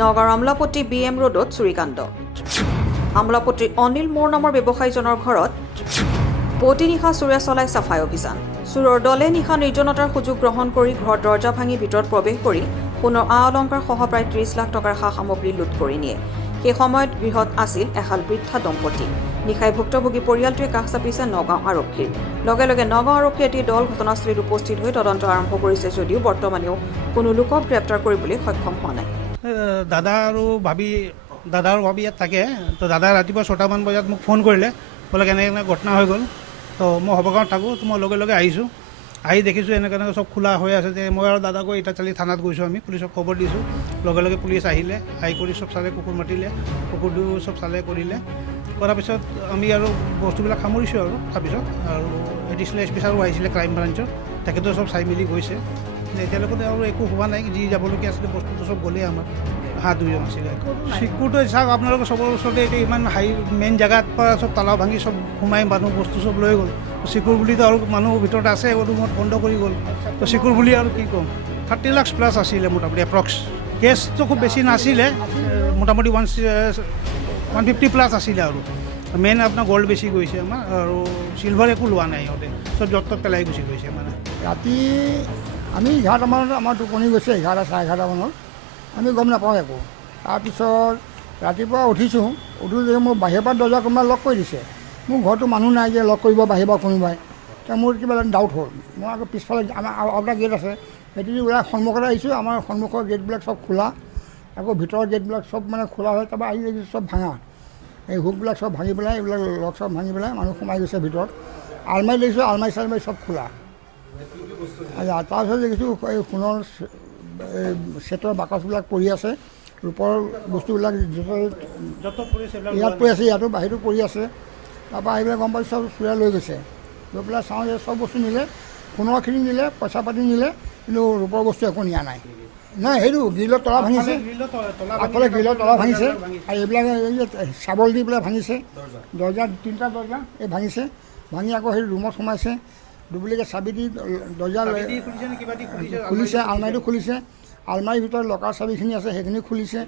নগাঁৱৰ আমলাপট্টি BM ৰোডত চুৰিকাণ্ড। আমলাপট্টিৰ অনিল মোৰ নামৰ ব্যৱসায়ীজনৰ ঘৰত পুৱতি নিশা চোৰে চলাই চাফাই অভিযান। চোৰৰ দলে নিশা নিৰ্জনতাৰ সুযোগ গ্ৰহণ কৰি ঘৰৰ দৰ্জা ভাঙি ভিতৰত প্ৰৱেশ কৰি সোণৰ অলংকাৰ সহ প্ৰায় 30 লাখ টকাৰ সা সামগ্ৰী লুট কৰি নিয়ে। সেই সময়ত গৃহত আছিল এহাল বৃদ্ধা দম্পতী। নিশাই ভুক্তভোগী পৰিয়ালটোৱে কাষ চাপিছে নগাঁও আৰক্ষীৰ। লগে লগে নগাঁও আৰক্ষীৰ এটি দল ঘটনাস্থলীত উপস্থিত হৈ তদন্ত আৰম্ভ কৰিছে যদিও বৰ্তমানেও কোনো লোকক গ্ৰেপ্তাৰ কৰিবলৈ সক্ষম হোৱা নাই। দাদা আৰু ভাবি ইয়াত থাকে। তো দাদা ৰাতিপুৱা 6টামান বজাত মোক ফোন কৰিলে, বোলে কেনেকৈ ঘটনা হৈ গ'ল। তো মই সভাগাঁৱত থাকোঁ, তো মই লগে লগে আহিছোঁ। আহি দেখিছোঁ এনেকৈ চব খোলা হৈ আছে। যে মই আৰু দাদা গৈ ইটাচালি থানাত গৈছোঁ। আমি পুলিচক খবৰ দিছোঁ। লগে লগে পুলিচ আহিলে, আহি কৰি চব চালে, কুকুৰ মাতিলে, কুকুৰটো চব চালে কৰিলে। কৰাৰ পিছত আমি আৰু বস্তুবিলাক সামৰিছোঁ আৰু তাৰপিছত আৰু এডিচনেল SP ছাৰো আহিছিলে ক্ৰাইম ব্ৰাঞ্চৰ, তেখেতেও চব চাই মেলি গৈছে। এতিয়ালৈকে আৰু একো হোৱা নাই। যি যাবলগীয়া আছিলে বস্তুটো চব গ'লেই আমাৰ। দুজন আছিলে। চিকুৰটো চাওক, আপোনালোকে চবৰ ওচৰতে এতিয়া ইমান মেইন জেগাত পৰা চব তালাও ভাঙি চব সোমাই মানুহ বস্তু চব লৈ গ'ল। চিকুৰ বুলিতো আৰু মানুহ ভিতৰত আছে, ৰুমত বন্ধ কৰি গ'ল। তো চিকুৰ বুলি আৰু কি ক'ম, 30 লাখ প্লাছ আছিলে মোটামুটি এপ্ৰক্স। কেছটো খুব বেছি নাছিলে, মোটামুটি 150 প্লাছ আছিলে। আৰু মেইন আপোনাৰ গ'ল্ড বেছি গৈছে আমাৰ, আৰু চিলভাৰ একো লোৱা নাই সিহঁতে, চব য'ত ত'ত পেলাই গুচি গৈছে। মানে ৰাতি আমি 11টামানত আমাৰ টোপনি গৈছে, 11, 11:30 মানত। আমি গম নাপাওঁ একো। তাৰপিছত ৰাতিপুৱা উঠিছোঁ, উঠোতে মোৰ বাহিৰৰ পৰা দৰ্জা কোনোবাই লক কৰি দিছে। মোৰ ঘৰতো মানুহ নাই যে লক কৰিব বাহিৰৰ পৰা কোনোবাই। এতিয়া মোৰ কিবা এটা ডাউট হ'ল। মই আকৌ পিছফালে আমাৰ আৰু এটা গেট আছে, সেইটো দি ওলাই সন্মুখতে আহিছোঁ। আমাৰ সন্মুখৰ গেটবিলাক চব খোলা, আকৌ ভিতৰৰ গেটবিলাক চব মানে খোলা হয়। তাৰপৰা আহি দেখিছোঁ চব ভাঙা। এই হুকবিলাক চব ভাঙি পেলাই, এইবিলাক লক চব ভাঙি পেলাই মানুহ সোমাই গৈছে ভিতৰত। আলমাৰি দেখিছোঁ, আলমাৰি চালমাৰি চব খোলা। তাৰপিছত দেখিছোঁ এই সোণৰ ছেটৰ বাকচবিলাক পৰি আছে, ৰূপৰ বস্তুবিলাক ইয়াত পৰি আছে, ইয়াতো বাহিৰতো পৰি আছে। তাৰপৰা আহি পেলাই গম পাইছোঁ চব চোৰে লৈ গৈছে। লৈ পেলাই চাওঁ যে চব বস্তু নিলে, সোণৰখিনি নিলে, পইচা পাতি নিলে, কিন্তু ৰূপৰ বস্তু একো নিয়া নাই। নাই, সেইটো গ্ৰিলৰ তলা ভাঙিছে, আগফালে গ্ৰিলৰ তলা ভাঙিছে, আৰু এইবিলাক চাবল দি পেলাই ভাঙিছে। দৰ্জা 3টা দৰ্জা এই ভাঙিছে, ভাঙি আকৌ সেই ৰুমত সোমাইছে। ডুপ্লিকেট চাবি দি দৰ্জা খুলিছে, আলমাৰিটো খুলিছে। আলমাৰীৰ ভিতৰত লকাৰ চাবিখিনি আছে, সেইখিনি খুলিছে।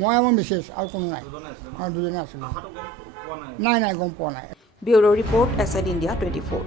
মই আমাৰ মিছেছ, আৰু কোনো নাই, আৰু দুজনে আছিলোঁ। নাই, গম পোৱা নাই। Bureau report SN India 24।